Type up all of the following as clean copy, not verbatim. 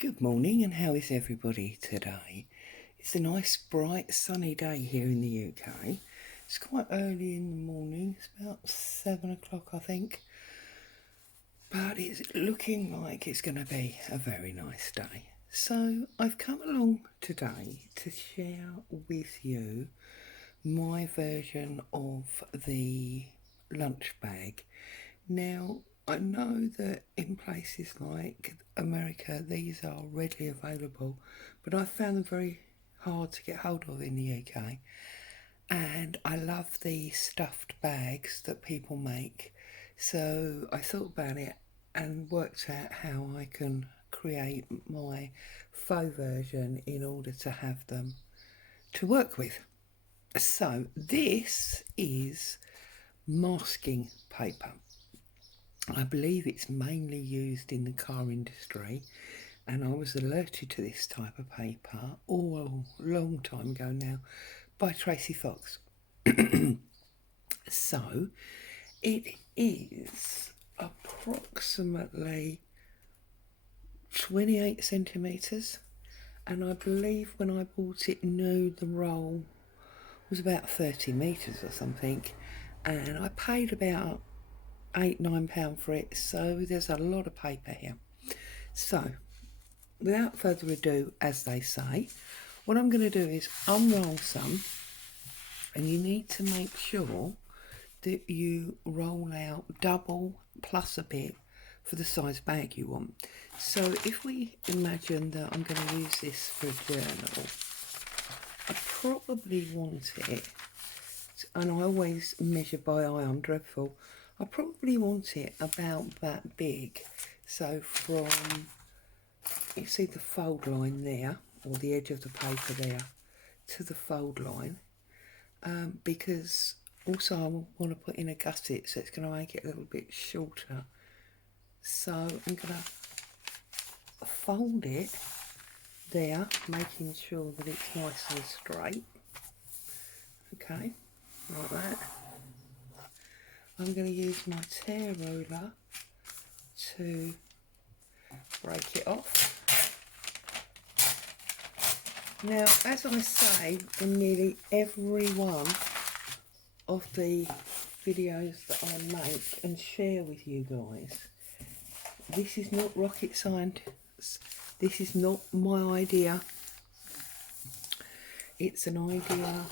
Good morning, and how is everybody today? It's a nice bright sunny day here in the UK. It's quite early in the morning, it's about 7 o'clock I think, but it's looking like it's going to be a very nice day. So I've come along today to share with you my version of the lunch bag. Now, I know that in places like America these are readily available, but I found them very hard to get hold of in the UK. And I love the stuffed bags that people make. So I thought about it and worked out how I can create my faux version in order to have them to work with. So this is masking paper. I believe it's mainly used in the car industry, and I was alerted to this type of paper a long time ago now by Tracy Fox. So it is approximately 28 centimetres, and I believe when I bought it new the roll was about 30 metres or something, and I paid about £8-9 for it, so there's a lot of paper here. So without further ado, as they say, what I'm going to do is unroll some, and you need to make sure that you roll out double plus a bit for the size bag you want. So if we imagine that I'm going to use this for a journal, I probably want it, and I always measure by eye, I'm dreadful, I probably want it about that big. So from, you see the fold line there, or the edge of the paper there, to the fold line, because also I want to put in a gusset, so it's going to make it a little bit shorter. So I'm going to fold it there, making sure that it's nice and straight. Okay, like that. I'm going to use my tear ruler to break it off. Now, as I say in nearly every one of the videos that I make and share with you guys, this is not rocket science. This is not my idea. It's an idea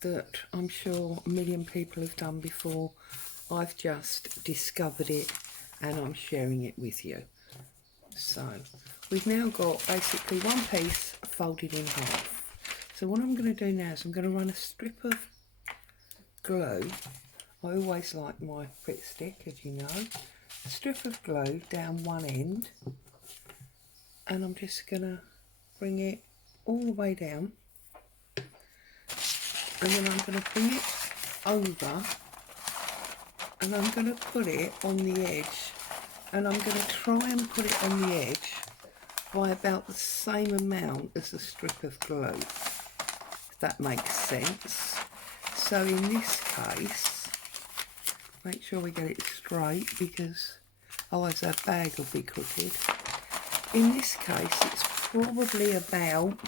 that I'm sure a million people have done before. I've just discovered it and I'm sharing it with you. So we've now got basically one piece folded in half. So what I'm going to do now is I'm going to run a strip of glue. I always like my Pritt stick, as you know. A strip of glue down one end, and I'm just going to bring it all the way down, and then I'm going to bring it over, and I'm going to put it on the edge, and I'm going to try and put it on the edge by about the same amount as a strip of glue, if that makes sense. So in this case, make sure we get it straight, because otherwise our bag will be crooked. In this case, it's probably about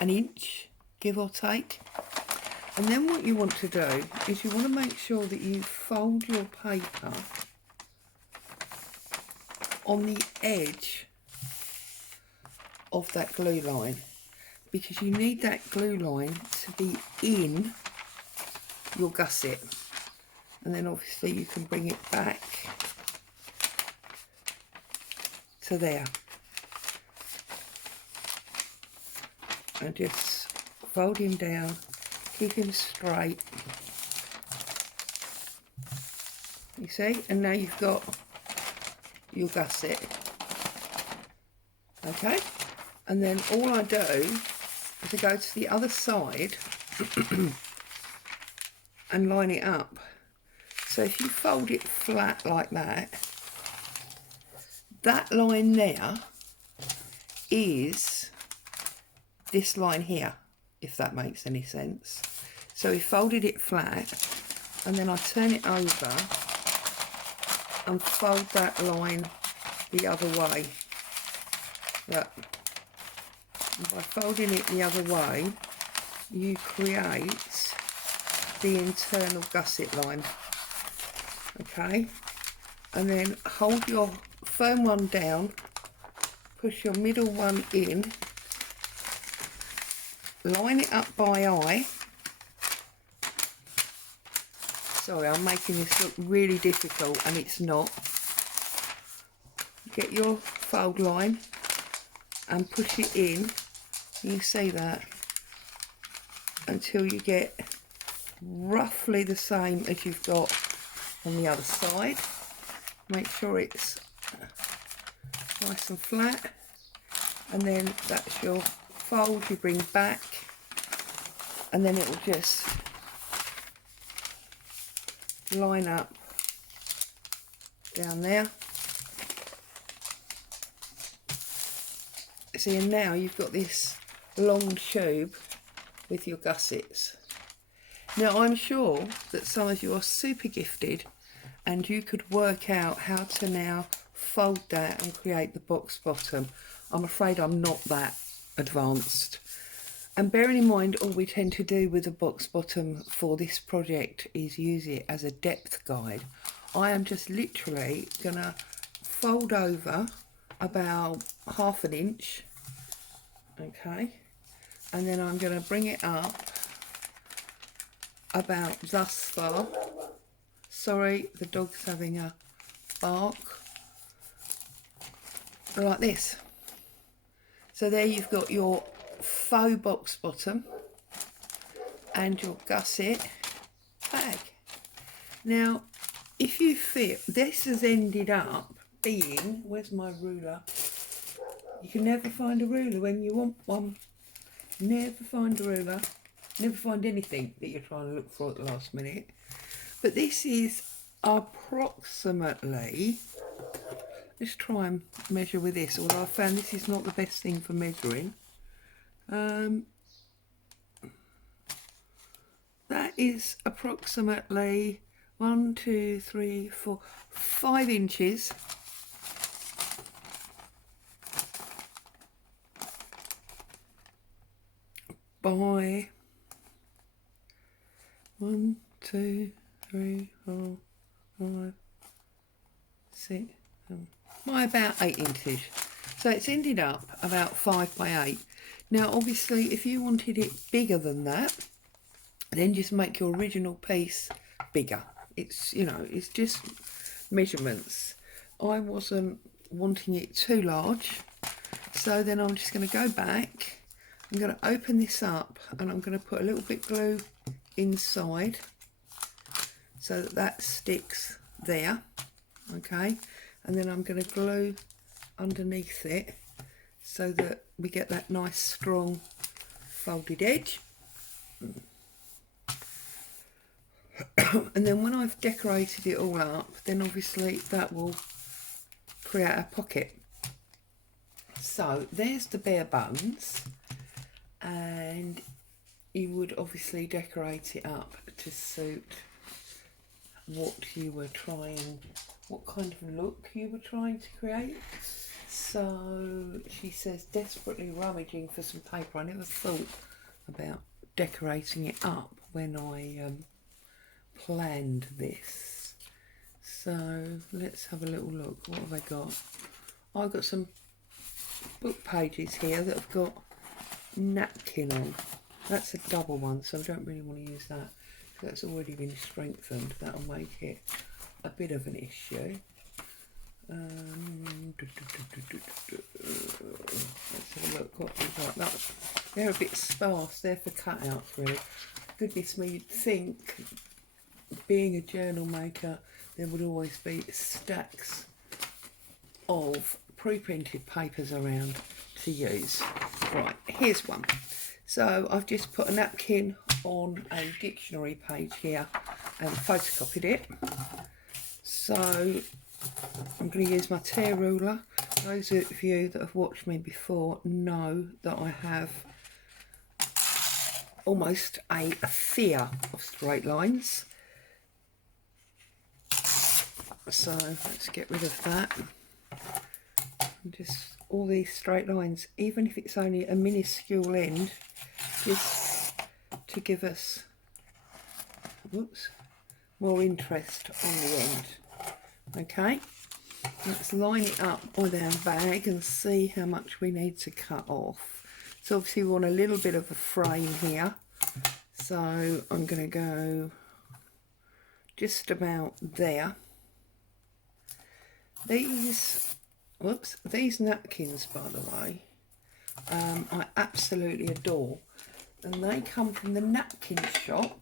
an inch, give or take. And then what you want to do is you want to make sure that you fold your paper on the edge of that glue line, because you need that glue line to be in your gusset, and then obviously you can bring it back to there and just fold him down, keep him straight, you see, and now you've got your gusset. Okay, and then all I do is I go to the other side and line it up. So if you fold it flat like that, that line there is this line here, if that makes any sense. So we folded it flat, and then I turn it over and fold that line the other way. Look, and by folding it the other way, you create the internal gusset line. Okay, and then hold your firm one down, push your middle one in, line it up by eye. Sorry, I'm making this look really difficult and it's not. Get your fold line and push it in, you see that, until you get roughly the same as you've got on the other side. Make sure it's nice and flat, and then that's your fold you bring back, and then it will just line up down there. See, and now you've got this long tube with your gussets. Now I'm sure that some of you are super gifted and you could work out how to now fold that and create the box bottom. I'm afraid I'm not that advanced. And bearing in mind, all we tend to do with the box bottom for this project is use it as a depth guide. I am just literally gonna fold over about 1/2 inch, okay, and then I'm gonna bring it up about thus far. Sorry, the dog's having a bark. Like this. So there you've got your faux box bottom and your gusset bag. Now, if you feel this has ended up being, where's my ruler? You can never find a ruler when you want one. Never find a ruler. Never find anything that you're trying to look for at the last minute. But this is approximately, let's try and measure with this, although I found this is not the best thing for measuring. That is approximately 1, 2, 3, 4, 5 inches by 1, 2, 3, 4, 5, 6, 7, by about 8 inches. So it's ended up about 5 by 8. Now obviously if you wanted it bigger than that, then just make your original piece bigger. It's, you know, it's just measurements. I wasn't wanting it too large, so then I'm just going to go back. I'm going to open this up and I'm going to put a little bit glue inside so that that sticks there, okay, and then I'm going to glue underneath it so that we get that nice strong folded edge. And then when I've decorated it all up, then obviously that will create a pocket. So there's the bare bones, and you would obviously decorate it up to suit what you were trying, what kind of look you were trying to create. So she says, desperately rummaging for some paper. I never thought about decorating it up when I planned this. So let's have a little look. What have I got? I've got some book pages here that have got napkin on. That's a double one, so I don't really want to use that. That's already been strengthened. That'll make it a bit of an issue. Let's have a look what we've got. That, they're a bit sparse. They're for cutouts, really. Goodness me, you'd think, being a journal maker, there would always be stacks of pre-printed papers around to use. Right, here's one. So I've just put a napkin on a dictionary page here and photocopied it. So I'm going to use my tear ruler. Those of you that have watched me before know that I have almost a fear of straight lines. So let's get rid of that. And just all these straight lines, even if it's only a minuscule end, just to give us, whoops, more interest on the end. Okay, let's line it up with our bag and see how much we need to cut off. So obviously we want a little bit of a frame here, so I'm going to go just about there. These napkins, by the way, I absolutely adore, and they come from the napkin shop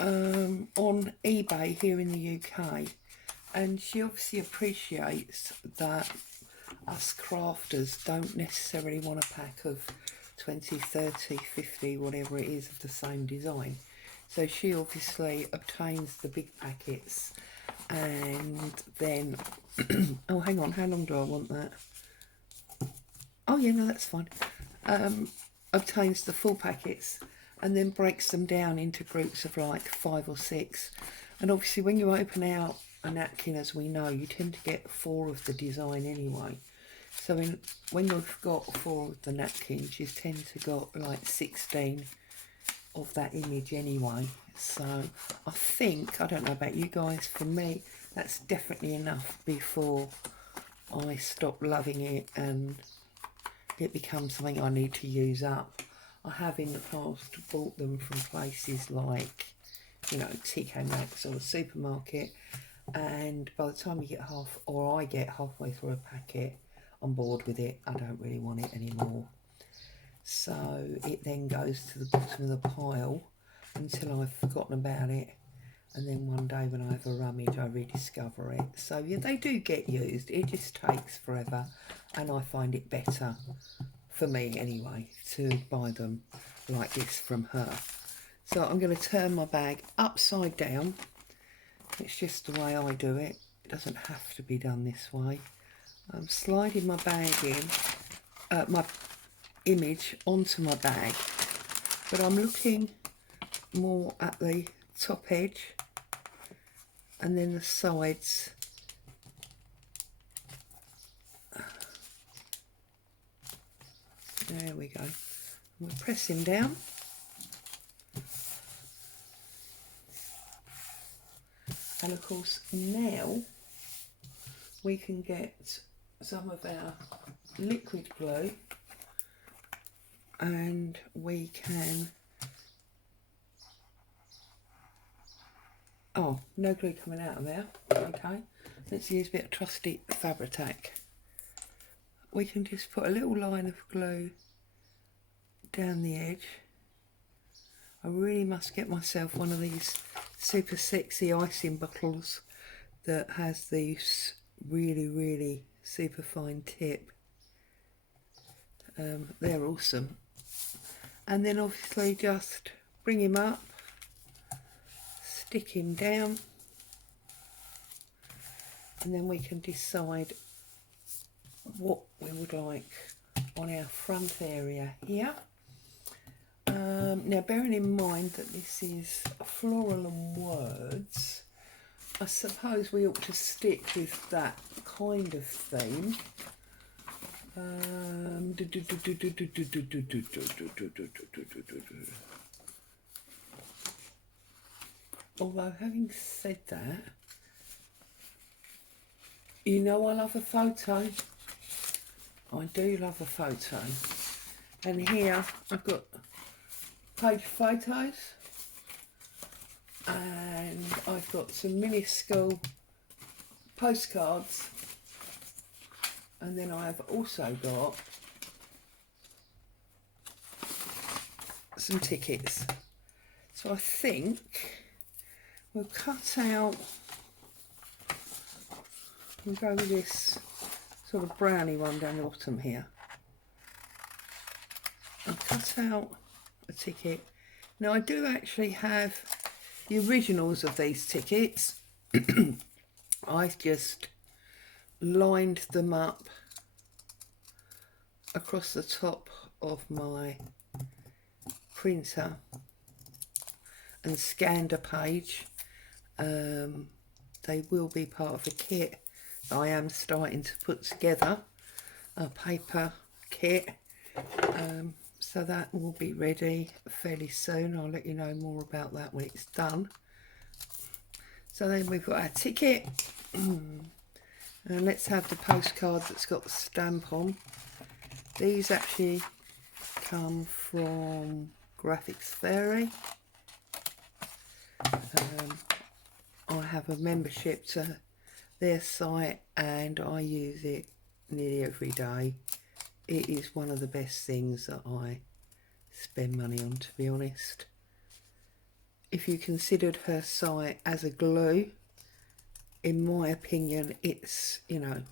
on eBay here in the UK, and she obviously appreciates that us crafters don't necessarily want a pack of 20, 30, 50, whatever it is of the same design. So she obviously obtains the big packets, and then oh, hang on, how long do I want that? Oh yeah, no, that's fine. Obtains the full packets and then breaks them down into groups of like 5 or 6. And obviously when you open out a napkin, as we know, you tend to get 4 of the design anyway. So when you've got 4 of the napkins, you tend to got like 16 of that image anyway. So I think, I don't know about you guys, for me that's definitely enough before I stop loving it and it becomes something I need to use up. I have in the past bought them from places like, you know, TK Maxx or the supermarket, and by the time you get I get halfway through a packet, I'm bored with it. I don't really want it anymore. So it then goes to the bottom of the pile until I've forgotten about it, and then one day when I have a rummage I rediscover it. So yeah, they do get used, it just takes forever, and I find it better, for me anyway, to buy them like this from her. So I'm going to turn my bag upside down. It's just the way I do it. It doesn't have to be done this way. I'm sliding my bag in, my image onto my bag, but I'm looking more at the top edge and then the sides. There we go. We're pressing down. And of course now we can get some of our liquid glue and we can, oh, no glue coming out of there. Okay, let's use a bit of trusty Fabri-Tac. We can just put a little line of glue down the edge. I really must get myself one of these super sexy icing bottles that has these really super fine tip. They're awesome. And then obviously just bring him up, stick him down, and then we can decide what we would like on our front area here. Now bearing in mind that this is floral and words, I suppose we ought to stick with that kind of theme. Although having said that, you know I love a photo. I do love a photo. And here I've got page photos, and I've got some minuscule postcards, and then I've also got some tickets. So I think we'll cut out, we'll go with this sort of brownie one down the bottom here. I'll cut out a ticket. Now I do actually have the originals of these tickets. I've just lined them up across the top of my printer and scanned a page. They will be part of a kit I am starting to put together a paper kit, so that will be ready fairly soon. I'll let you know more about that when it's done. So then we've got our ticket, and let's have the postcard that's got the stamp on. These actually come from Graphics Fairy. I have a membership to their site and I use it nearly every day. It is one of the best things that I spend money on, to be honest. If you considered her site as a glue, in my opinion, it's, you know,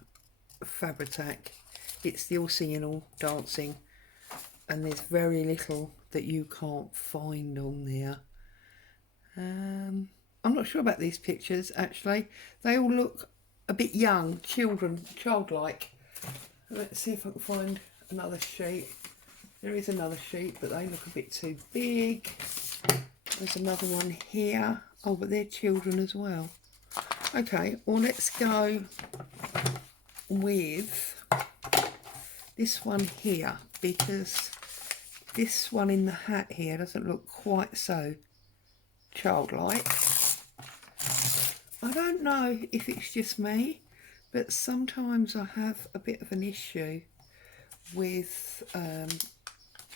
Fabri-Tac. It's the all singing, all dancing, and there's very little that you can't find on there. I'm not sure about these pictures, actually. They all look a bit young, childlike. Let's see if I can find another sheet. There is another sheet, but they look a bit too big. There's another one here. Oh, but they're children as well. Okay, well, let's go with this one here, because this one in the hat here doesn't look quite so childlike. I don't know if it's just me, but sometimes I have a bit of an issue with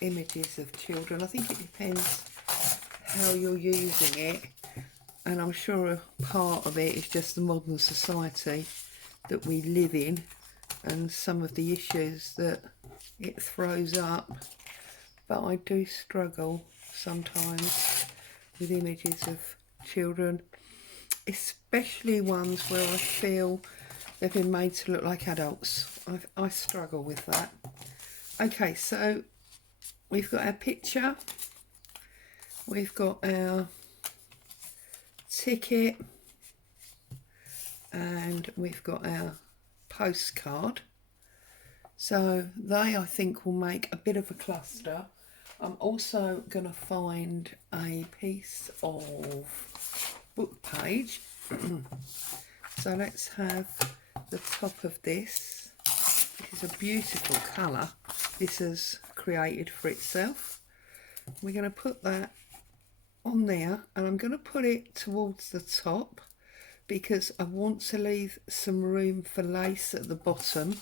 images of children. I think it depends how you're using it, and I'm sure a part of it is just the modern society that we live in and some of the issues that it throws up. But I do struggle sometimes with images of children, especially ones where I feel they've been made to look like adults. I struggle with that. Okay, so we've got our picture, we've got our ticket, and we've got our postcard. So they, I think, will make a bit of a cluster. I'm also going to find a piece of book page. So let's have the top of this. This is a beautiful colour. This is created for itself. We're going to put that on there, and I'm going to put it towards the top because I want to leave some room for lace at the bottom.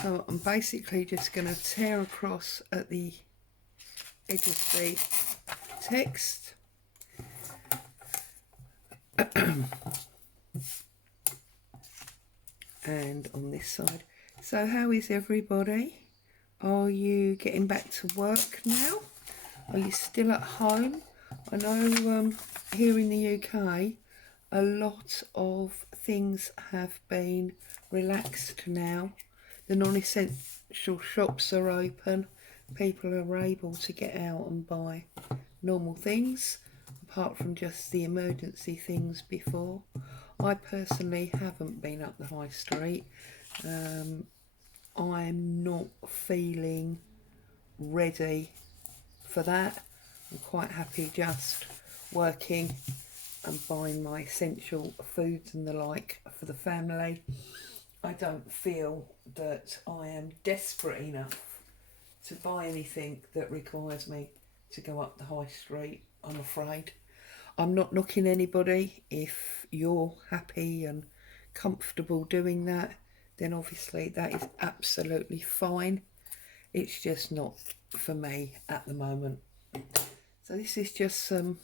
So I'm basically just going to tear across at the edge of the text. And on this side. So how is everybody? Are you getting back to work now? Are you still at home? I know here in the UK a lot of things have been relaxed now. The non-essential shops are open. People are able to get out and buy normal things, apart from just the emergency things before. I personally haven't been up the high street. I'm not feeling ready for that. I'm quite happy just working and buying my essential foods and the like for the family. I don't feel that I am desperate enough to buy anything that requires me to go up the high street, I'm afraid. I'm not knocking anybody. If you're happy and comfortable doing that, then obviously that is absolutely fine. It's just not for me at the moment. So this is just some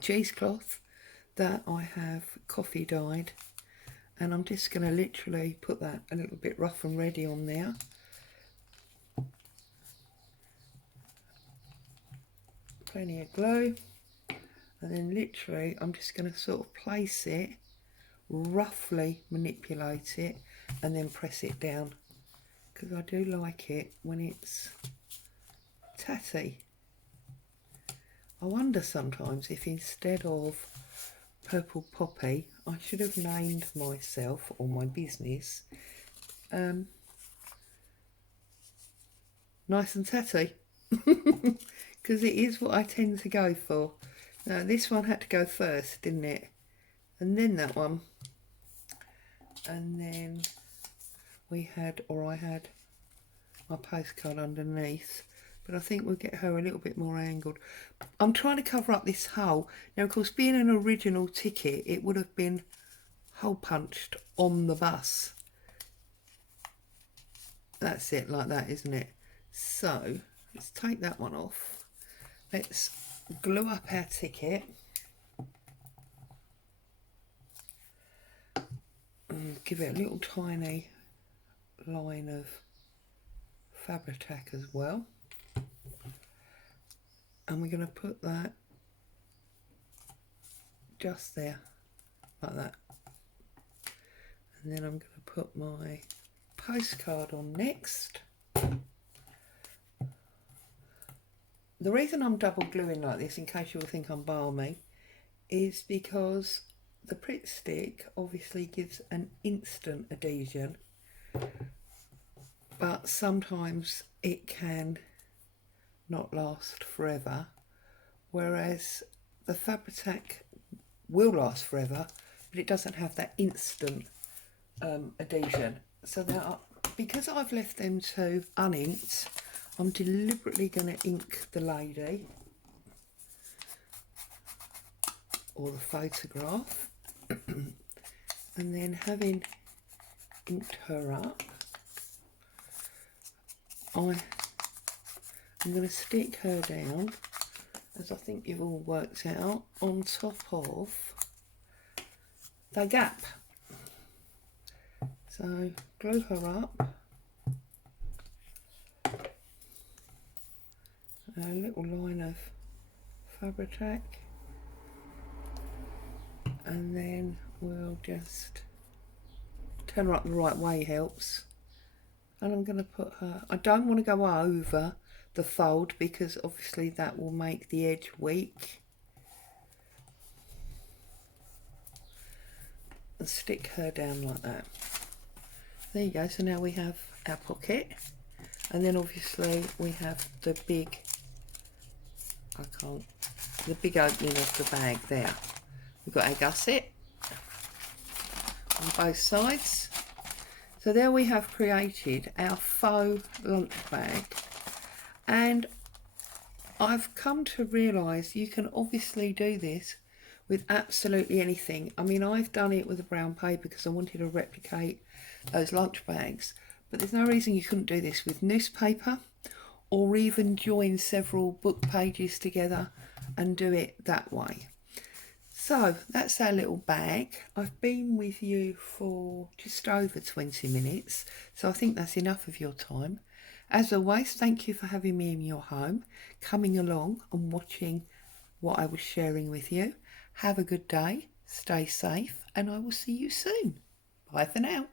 cheesecloth that I have coffee dyed, and I'm just going to literally put that a little bit rough and ready on there. Plenty of glue, and then literally I'm just going to sort of place it, roughly manipulate it, and then press it down, because I do like it when it's tatty. I wonder sometimes if instead of Purple Poppy I should have named myself or my business Nice and Tatty, because it is what I tend to go for. Now this one had to go first, didn't it? And then that one. and then we had, or I had, my postcard underneath, but I think we'll get her a little bit more angled. I'm trying to cover up this hole. Now, of course, being an original ticket, it would have been hole punched on the bus. That's it, like that, isn't it? So, let's take that one off. Let's glue up our ticket. And give it a little tiny line of Fabri-Tac as well. And we're going to put that just there, like that. And then I'm going to put my postcard on next. The reason I'm double gluing like this, in case you all think I'm balmy, is because the Pritt stick obviously gives an instant adhesion, but sometimes it can not last forever, whereas the Fabri-Tac will last forever, but it doesn't have that instant adhesion. So now, because I've left them two uninked, I'm deliberately going to ink the lady, or the photograph, and then having inked her up, I'm going to stick her down, as I think you've all worked out, on top of the gap. So glue her up, a little line of Fabri-Tac, and then we'll just turn her up the right way, helps. And I'm going to put her, I don't want to go over the fold because obviously that will make the edge weak, and stick her down like that. There you go. So now we have our pocket, and then obviously we have the big, the big opening of the bag there. We've got our gusset on both sides. So there we have created our faux lunch bag, and I've come to realise you can obviously do this with absolutely anything. I mean, I've done it with a brown paper because I wanted to replicate those lunch bags, but there's no reason you couldn't do this with newspaper, or even join several book pages together and do it that way. So that's our little bag. I've been with you for just over 20 minutes, so I think that's enough of your time. As always, thank you for having me in your home, coming along and watching what I was sharing with you. Have a good day, stay safe, and I will see you soon. Bye for now.